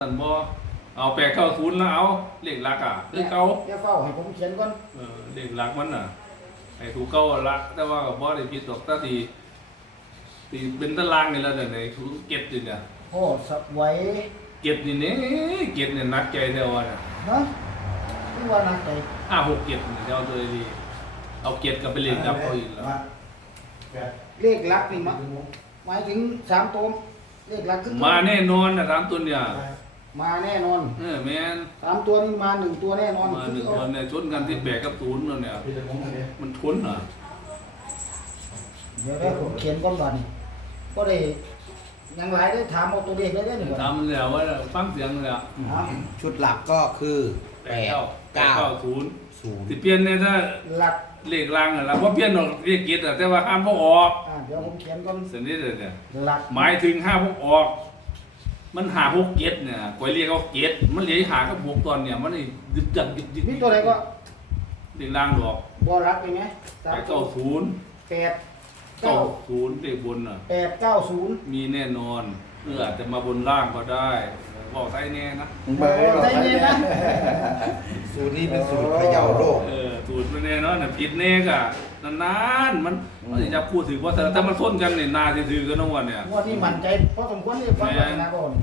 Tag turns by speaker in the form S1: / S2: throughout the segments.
S1: ท่านบ่เอา890แล้วเอาเลขหลักคือเก่า
S2: เดี๋ยวเฝ้าให้ผมเขียนก่อน
S1: เลขหลักมันให้ถูกเก่าละแต่ว่าก็บ่ได้ผิดดอกแต่ที่เป็นตารางนี่แล้วในถูกเก็บนี่เนี่ย
S2: โอ้สับไว้
S1: เก็บนี่เก็บเนี่ยหนักใจแท้ว่าน่ะ
S2: เนาะที่ว่านักใจ
S1: 5 6เก็บนี่เอาตัวดีเอาเก็บกับไปเล่นกับเขาอีกแล้ว
S2: เลขหลักนี่หมายถึง3ตัวเลขหลักคือ
S1: มาแน่นอนนะ3ตัวเนี่ย
S2: มาแน่นอน
S1: แม่น
S2: 3ตัวนี่มา1ตัวแน่นอน
S1: มา1ตัวเนี่ยชนกันที่8กับ0นั่นเนี่ยมันชน
S2: เดี๋ยวได้ผมเขียนก่อนบัดนี้ก็ได้ยังหลายได้ถามเอาตัวเลขได้ได้หนึ่ง
S1: ทำแล้วว่าฟังเสียงแล้ว
S3: ชุดหลักก็คือ
S1: 890
S3: 0
S1: สิเปลี่ยนเนี่ยถ้า
S2: หลัก
S1: เลขล่างน่ะว่าเปลี่ยนดอกเลขเกียรติแต่ว่าห้ามพวกออก
S2: เดี๋ยวผมเขียนก่อน
S1: เสนิทเลยเนี่ย
S2: หลัก
S1: หมายถึงห้ามพวกออก มันหาพวกเกียรติเนี่ยก๋วยเรียกเอาเกียรติมันเหลือหากับพวกตอนเนี่ยมันดึกจังดึก
S2: มีตัวไหนก็
S1: เลขล่างดอก
S2: บ่หลักเป็นไง
S1: 890
S2: 8 9
S1: 90เลขบน
S2: 890
S1: มีแน่นอนอาจจะมาบนล่างก็ได้บอกใส่แน่นะ
S2: ใจเย็นนะ
S3: สูตรนี้เป็นสูตรเขย่าโลก
S1: สูตรไม่แน่นอนผิดแน่กะนานๆมันจะพูดถึงว่าแต่มันส้นกันเนี่ยนาจะถือกันทั้งวันเนี่ย
S2: ว่าที่มั่นใจเพราะสมควรที่ฟังกันนะก่อน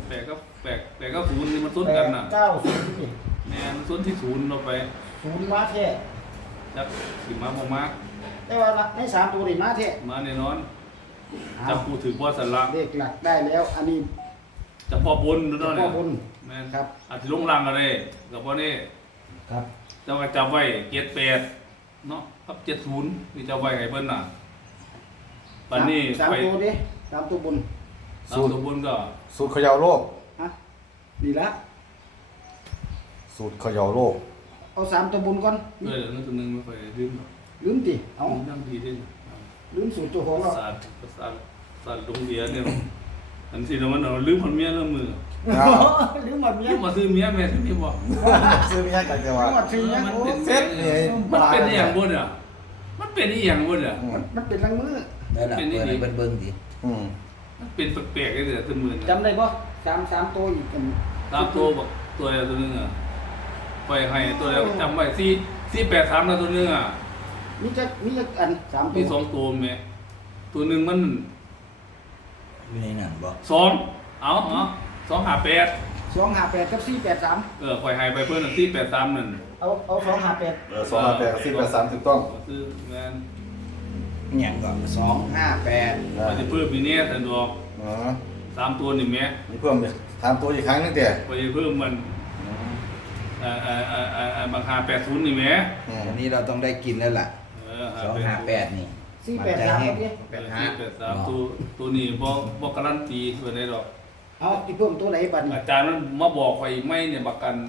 S1: 8 90นี่มันส้นกันน่ะ
S2: 990นี่
S1: แม่มันส้นที่0เราไป
S2: ศูนย์มาแท้
S1: จักสิมาบ่มา
S2: แต่ว่าใน3ตัวนี่มาแท้
S1: มาแน่นอนจะพูดถึงว่าสาระ
S2: เลขหลักได้แล้วอันนี้
S1: จะพอบนนั่น
S2: พ่
S1: เนี่
S2: อย บุญ
S1: แม่น
S2: ครับ
S1: อาจจะลงล่างอะไรกับพวกนี้
S2: ครับ
S1: เจ้าก็จำไว้78เนาะครับ70นี่จะไว้ให้เพิ่นน่ะบัดนี้
S2: สาม
S1: ไป
S2: ตัวดิ3ตัวบน
S1: สูตรบนก็
S4: สูตรเขย่าโลก
S2: ฮะดีละ
S4: สูตรเขย่าโลก
S2: เอา3ตัวบนก่อน
S1: นั่นตัวนึงไม่ค่อยลืมหรอก
S2: ลืมติเอา
S1: นั่งดีดิ
S2: ลืมสูตรตัวของเรา
S1: ศาสตร์ลงเบียเนี่ยอันที่เรามันลืมคนเมียลืมมือ
S2: ลืมหมดเมีย
S1: ลืมมาซื้อเมียแม่ซื้อเมียบ่
S4: ซื้อไม่ยากกันจะว่า
S2: ลืมหมดซื้อเมีย
S1: มัน
S2: โอ้
S1: เป็น
S4: เซ็ตนี่
S1: มันเป็นอีหยังบ่เนี่ยมันเป็นอีหยังบ่เนี่ย
S2: มันเป็นลังมือ
S3: นั่นแหละเปิดให้เบิ่งๆดิ
S4: อืม
S1: มันเป็นแปลกๆเลยแต่มือ
S2: จำได้บ่3ตัวอีกกัน
S1: ตามตัวบอกตัวอะไรตัวนึงไปให้ตัวแล้วจำไว้483นะตัวนึง
S2: มีจักอัน3ตั
S1: มี
S2: ว
S1: 2ตัวแม่ตัวนึงมัน
S3: อยู่ในนั้นบ่
S1: 2เอา258
S2: 258กับ483
S1: ข่อยให้ไปเพิ่น483นั่น
S2: เอา258
S4: 258 483ถูกต้อง
S1: คือแม่น
S3: หยังก็258
S1: มันจะเพิ่มอีเนี่ยสะดวก
S4: อ๋อ
S1: 3ตัวนี่แม่
S4: มีเพิ่มอีกถามตัวอีกครั้งนึงแต่
S1: ไปเพิ่มมันบาง580นี่แม่
S3: วันนี้เราต้องได้กินแล้วล่ะ258นี่
S2: 483ครับพี่
S1: 483ตัวนี้บ่การันตีไว้ได้ดอก
S2: เอาที่เพิ่มตัวไหนบัดนี้
S1: อาจารย์มันมาบอกข่อยไม่เนี่ยประกัน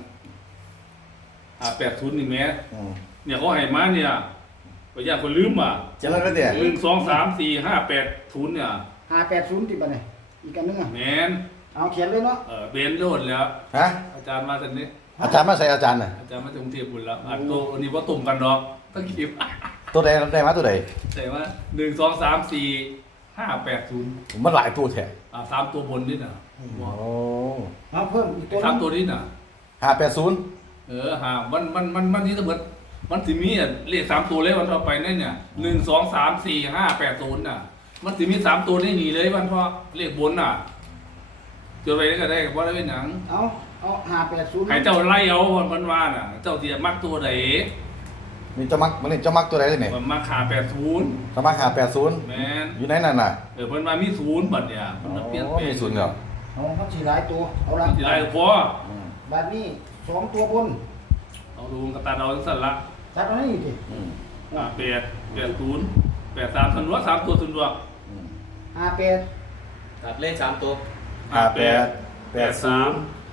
S1: 580นี่แม่
S4: อืม
S1: เนี่ยเขาให้มาเนี่ยก็อยากคนลืม
S4: จะเลิกแล้วแต่
S1: 1 2 3 4 5 8 0เนี่ย
S2: 580ที่บัดนี้อีกอันนึงอ่ะ
S1: แม่น
S2: เอาเขียนเลยเนาะ
S1: เบนโลดแล้ว
S4: ฮะ
S1: อาจารย์มาซั่นนี้
S4: อาจารย์มาใส่อาจารย์น่ะ
S1: อาจารย์มาจากกรุงเทพฯพุ่นแล้วตัวอันนี้บ่ตุ่มกันดอกตั้งคลิป
S4: ตัวใดได้มาตัวใด
S1: ใช่ว่า1 2 3 4 5 8 0
S4: มันหลายตัวแท้
S1: 3ตัวบนนี่น่ะ
S4: โอ้
S2: เอาเพิ่มอีกตัว
S1: สามตัวนี้น่ะ
S4: 580
S1: หามันที่สมมติมันสิมีเลข3ตัวเลยวันต่อไปนั่นเนี่ย1 2 3 4 5 8 0น่ะมันสิมี3ตัวนี่หนีเลยวันเพราะเลขบนน่ะจดไว้ก็ได้บ่ได้เป็นหยัง
S2: เอา580
S1: ให้เจ้าไล่เอามันว่าน่ะ เจ้าสิมักตัวใด
S4: นี่เจ้ามักมันนี่เจ้ามักตัวใดเลยนี่
S1: มันมักขา80
S4: เจ้ามัก580
S1: แม่น
S4: อยู่ในนั้นน่ะ
S1: เพิ่นว่ามี0บัดเนี่ยมันเปลี่ยน
S4: โอ้
S1: แปลง
S4: มีศูนย์เหรอ
S2: เอาเขาสิหลายตัวเอาละ
S1: สิได้พอ
S4: อืม
S2: บัดนี้2ตัวบน
S1: เอาดูกระตาเอาจังซั่นละ
S2: ตัดเอาให้อีกดิ
S4: อืม
S1: 8 80 83ทันว่า3ตัวทันว่า
S4: อืม
S2: 58
S5: ตัดเลข3ตัว
S4: 58 80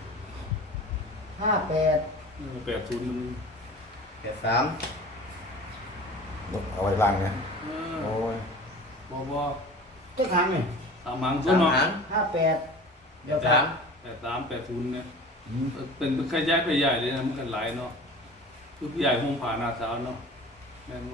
S2: 58
S1: 80มัน
S3: 83
S4: เอาไว้ล่างเนี่ยโอ้ย
S1: บ่
S2: จักหางนี่
S1: ตามหางซุเนาะ
S5: หาง
S2: 58เดี๋ยว
S5: สาม
S1: 83 80เนี่ยเป็นขยายไปใหญ่เลยนะมันกันหลายเนาะคือใหญ่คงผ่านหน้าสาวเนาะแม่นบ่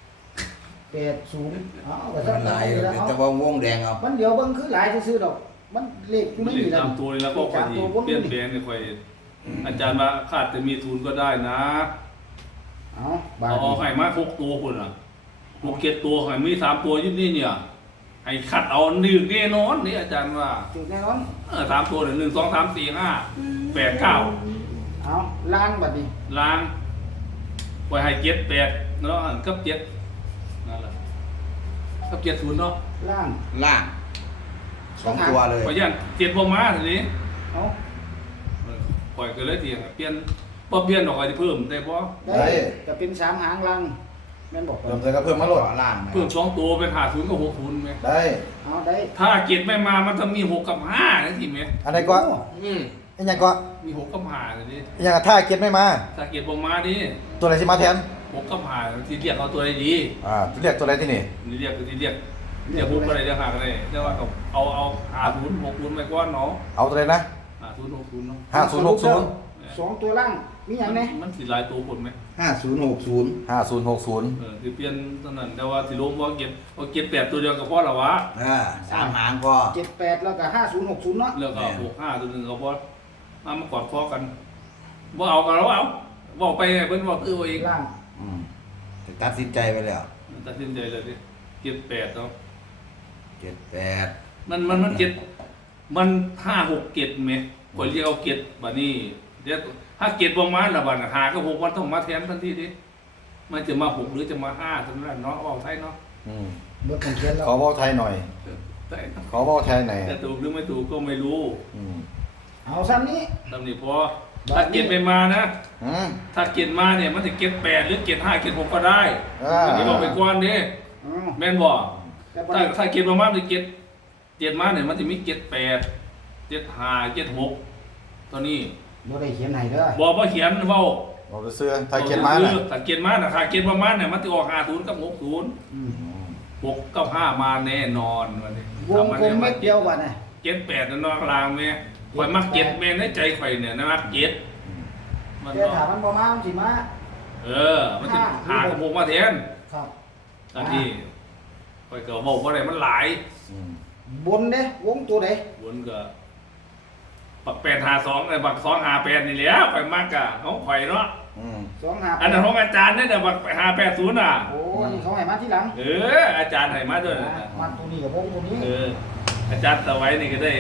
S2: 80เอาก็
S3: มันหลาย
S2: แล้ว
S3: แต่ว่าวงแดงเอา
S2: มันเดี๋ยวเบิ่งคือหลายซื่อๆดอกมันเลขอยู่ใน
S1: เลข
S2: นี่แหละ
S1: ตามตัวนี่แล้วก็ค่อยเปลี่ยนแปลงเนี่ยค่อยอาจารย์ว่าขาดจะมีทุนก็ได้นะ
S2: เอาบาด
S1: เอา
S2: นี้
S1: ให้มา6ตัวพุ่นน่ะ6 7ตัวให้มี3ตัวอยู่นี่เนี่ยให้คัดเอา1แน่นอนนี่อาจารย์ว่า
S2: จุดแน่นอน
S1: 3ตัวเนี่ย1 2 3 4 5 8 9
S2: เอาล้างบัดนี้
S1: ล้างไว้ให้7 8เนาะกับ7นั่นแหละกับ70เนาะ
S2: ล้าง
S3: ล่างสองตัวเลย
S1: พอยัน7บ่มาทีนี้
S2: เอา
S1: ปล่อยก็เลยเถียงเปลี่ยนบ่เปลี่ยนดอกก็สิเพิ่มได้บ่
S2: ได้จะเป็น3หางล้างแม่นบอก
S4: เพิ่มเติมก็เพิ่มมาโหลด
S3: ล่างนะ
S1: เพิ่ม2ตัวเป็น50กับ60แม่
S4: ได้
S2: เอาได้
S1: ถ้าเกรดไม่มามันจะมี6กับ5นะทีแม่
S4: อันไหนก็
S1: อืม
S4: อันยังก็
S1: มี6กับ5นะดิ
S4: อันยังถ้าเกียรติไม่มา
S1: ถ้าเกรดบ่มาดิ
S4: ตัวไหนที่มาแทน
S1: 6กับ5ที่เรียกเอาตัวใดดี
S4: เรียกตัวไหนที่นี่
S1: นี่เรียกคือที่เรียกบุกอะไรเรียกหาอะไรแต่ว่าเอา50 60ไปก่อนเนาะ
S4: เอาตัวไหนนะ
S1: 50 60เนาะ
S4: 5060
S2: สองตัวล่างมีหยังไง
S1: มันสิหลายตัวคนไหม
S3: 5060
S4: 5060
S1: ที่เปลี่ยนตอนนั้นแต่ว่าสิลงบ่เก็บเอาเก็บ8ตัวเดียวก็พอแล้ววะ
S3: 3หางพอ
S2: 78แล้วก็5060เนาะ
S1: แล้วก็65ตัวนึงก็พอมากอดคอกันบ่เอากันแล้วเอาบอกไปเพิ่นบอกคือเอาเอง
S2: ล่าง
S3: ตัดสินใจไปแล้ว
S1: ตัดสินใจเลยดิเก็บ8เนาะ
S3: 78
S1: มันเก็บมัน5 6เก็บแม่ข่อยเรียกเอาเก็บบัดนี้เดี๋ยวถ้าเก็บบ่มาแล้วบัดหาก็6มันต้องมาแทนทันทีดิมันจะมา6หรือจะมา5เท่านั้นเนาะเอาไทยเนาะ
S2: เบิดกันเขียนแล้ว
S4: ขอเบาไทยหน่อย
S1: แต่
S4: ขอเบาไทยหน่อย
S1: จะถูกหรือไม่ถูกก็ไม่รู้
S2: เอาซ้ำนี้
S1: ตำหนิพอถ้าเก็บไปมานะ
S4: อืม
S1: ถ้าเก็บมาเนี่ยมันจะเก็บ8หรือเก็บ5เก็บ6ก็ได้ อันนี้บอกไปก่อนดิ
S2: เอา
S1: แม่นบ่
S2: แต่บ่
S1: ถ้าเก็บมาจะเก็บมาเนี่ยมันจะมีเก็บ8เก็บ5เก็บ6ตัวนี้
S2: บ่ได้เขียนให้เด้อ
S1: บอกว่าเขียนเว้า
S4: เอาไปเสื้อไทยเกียรติมาน่ะ
S1: ถ้าเก็บมาน่ะถ้าเก็บประมาณเนี่ยมันจะออก50กับ60
S2: อืม
S1: 6กับ5มาแน่นอนวันนี้
S2: วงกลมเม็ดเดียวบัดน่ะ
S1: เก็บ8นั่นเนาะกลางแม่ข่อยมักเก็บแม่ในใจข่อยเนี่ยนะมักเก็บมัน
S2: แต่
S1: เนาะ
S2: ถ้ามันบ่มามันสิมา
S1: มันจะหากับ6มาแทน
S2: ครับ
S1: อันนี้ข่อยก็บอกว่าอะไรมันหลาย
S2: บนเด้วงตัวใด
S1: วนก็ปัก852ไอ้บัก258นี่แหล้วข่อยมักอ่ะของข่อยเนาะ
S2: 2
S1: อันนั้นของอาจารย์เนี่ยแต่บัก580อ่ะ
S2: โอ้นี่เขาให้มาทีหลัง
S1: อาจารย์ให้มาด้วยนะ
S2: มาตัวนี้กับวงตัวนี้
S1: อาจารย์ตะไว้นี่ก็ได้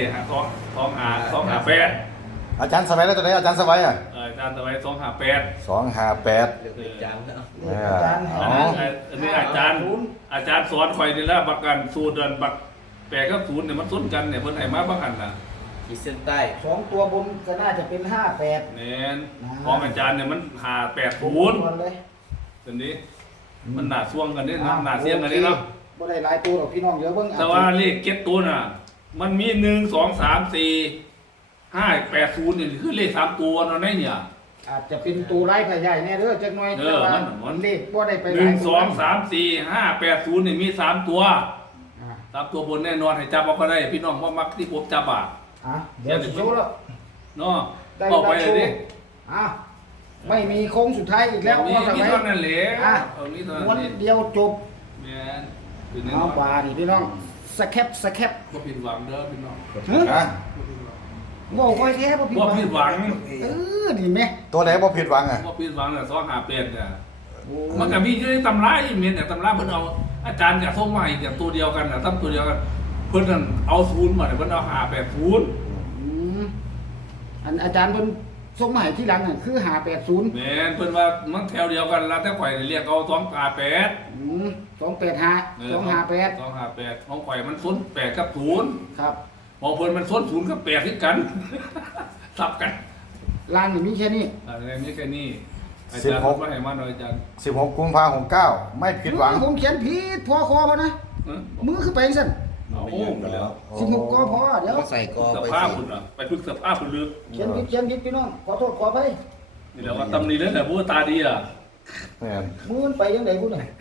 S1: 258
S4: อาจารย์สมัยแล้วตัวไหนอาจารย์สมัยอ่ะ
S1: อาจารย์ตะไว้258
S4: 258
S3: เดี๋ยวไปจำแล้ว
S2: อาจารย์
S1: อันนี้อาจารย์สอนข่อยนี่ละบักกันสูตรบัก8กับ0เนี่ยมันสนกันเนี่ยเพิ่นให้มาบักอันน่ะ
S3: ขีดเส้นใต้
S2: 2ตัวบนก็น่าจะเป็น58
S1: แม่นของอาจารย์เนี่ยมัน580
S2: วนเลย
S1: ตัวนี้มันหนาซ่วงกันนี่นะหนาเสียงกันนี่เนาะ
S2: บ่ได้หลายตัวหรอกพี่น้องเดี๋ยวเบิ่ง
S1: แต่ว่าเลขเก็ตตัวน่ะ มันมี1 2 3 4 5 8 0นี่คือเลข3ตัวเนาะในเนี่ย
S2: อาจจะเป็นตัวไร้ขยายแน่เด้อจักหน่อยแต่ว่ามันเลขบ่ได้ไปหลาย
S1: 1 2 3 4 5 8 0นี่มี3ตัว3ตัวบนแน่นอนให้จับเอาก็ได้พี่น้องบ่มักที่ผมจับอ่ะ
S2: เดี๋ยวสิโชว์แล้ว
S1: เนาะ
S2: ได้
S1: บอกไปเลยดิ
S2: ไม่มีโค้งสุดท้ายอีกแล้ว
S1: มี
S2: พอสมัย
S1: เท่านั้นแหละ มีเท่า
S2: ม้วน
S1: นั้น
S2: เดียวจบ
S1: แม่นคือแน่น
S2: เอา
S1: อน
S2: บานี่พี่น้องสแคปสแคป
S1: บ่ผิดหวังเด้อพี่น้อง
S4: ฮะ
S2: บ่ค่อยแท้บ่ผิด
S1: บ่ผิดหวัง
S2: นี่แม่
S4: ตัวไหนบ่ผิดหวังอ่ะ
S1: บ่ผิดหวังน่ะ258เนี่ย มันก็มีอยู่ในตำราอีเมลเนี่ยตำราเพิ่นเอาอาจารย์เนี่ยส่งมาให้เนี่ยตัวเดียวกันน่ะตั้งตัวเดียวกัน เพิ่นนั่นเอา0มาเนี่ยเพิ่นเอา580
S2: อันอาจารย์เพิ่นส่งมาให้ที่หลังน่ะคือ580
S1: แม่นเพิ่นว่ามันแถวเดียวกันแล้วแต่ข่อยนี่เรียกเอา258
S2: 285 258
S1: 258ของข่อยมัน08กับ0
S2: ครับ
S1: ของเพิ่นมัน0กับ8คือกัน สับกัน
S2: ล่างนี่มีแค่นี้
S1: อะไรนี้แค่นี้อาจารย์ว่าให้มาหน่อยอาจารย์
S4: 16 กุมภาพันธ์69ไม่ผิดหวัง
S2: ผมเขียนผิดพอคอบ่นะ
S1: เออ
S2: มือคือไปจังซั่น
S1: เอาไปแล้ว
S2: 16กพอเดี๋ยว
S3: ก็ใส่กอ
S1: ส
S3: ไป
S1: ภาพ
S3: สิ
S1: คุณอ่ะไปพึกสภาพคุณลึก
S2: เขียนผิดพี่น้องขอโทษขออภัย
S1: นี่แหละว่าตำหนิเลยแต่ผู้ตาดีอ่ะ
S4: แม่น
S2: มือมันไปยังไงพูดหน่อย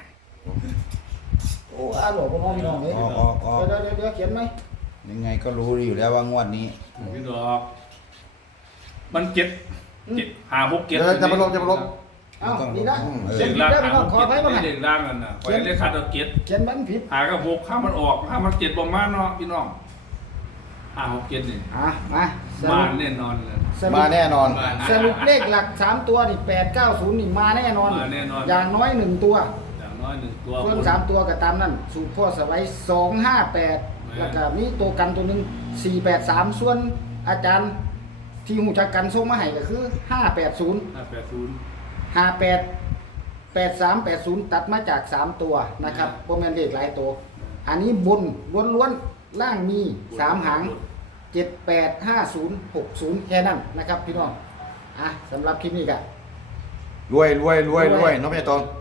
S2: โอ้อาหลวงพ่อพี่น้องเลย
S3: ออก
S2: เดี๋ยวเขียนไหม
S3: ยังไงก็รู้อยู่แล้วว่างวดนี้
S1: พี่ดอกมันเจ็ด5 6 7
S4: เดี๋ยวจะมาลบ
S2: เอ้านี่ละ
S1: เด็
S2: เขียน
S1: ก
S2: ผิด
S1: ล่าง
S2: ได้พี่น้องขออภัยบ้าง
S1: เด็กล่างนั่นน่ะข่อยเลยขาดเอาเจ็ด
S2: เขียนมันผิด
S1: หากับ6ข้ามันออกข้ามัน7ประมาณเนาะพี่น้อง 5 6 7นี่
S2: มาส
S1: มา
S2: รุป
S1: แน่นอนเลย
S2: สรุ
S4: มา
S2: ป
S4: แน่นอน
S2: สรุปเลขหลัก3ตัวนี่890นี่มาแน่นอน
S1: มาแน่นอน
S2: อย่างน้อย1ตัว
S1: อย่างน้อย1ตัว
S2: ส่วน3ตัวก็ตามนั่นสูตรพ่อสไว้258แล้วก็มีตัวกันตัวหนึง483ส่วนอาจารย์ที่หูจักกันส่งมาให้ก็คือ580 58 8380 ตัดมาจาก 3 ตัวนะครับบ่แม่นเลขหลายตัว อันนี้บนล้วนๆล่างมี 3 หาง 785060 แค่นั้นนะครับพี่น้องสำหรับคลิปนี้ก็
S4: รวยน้องพี่ตอง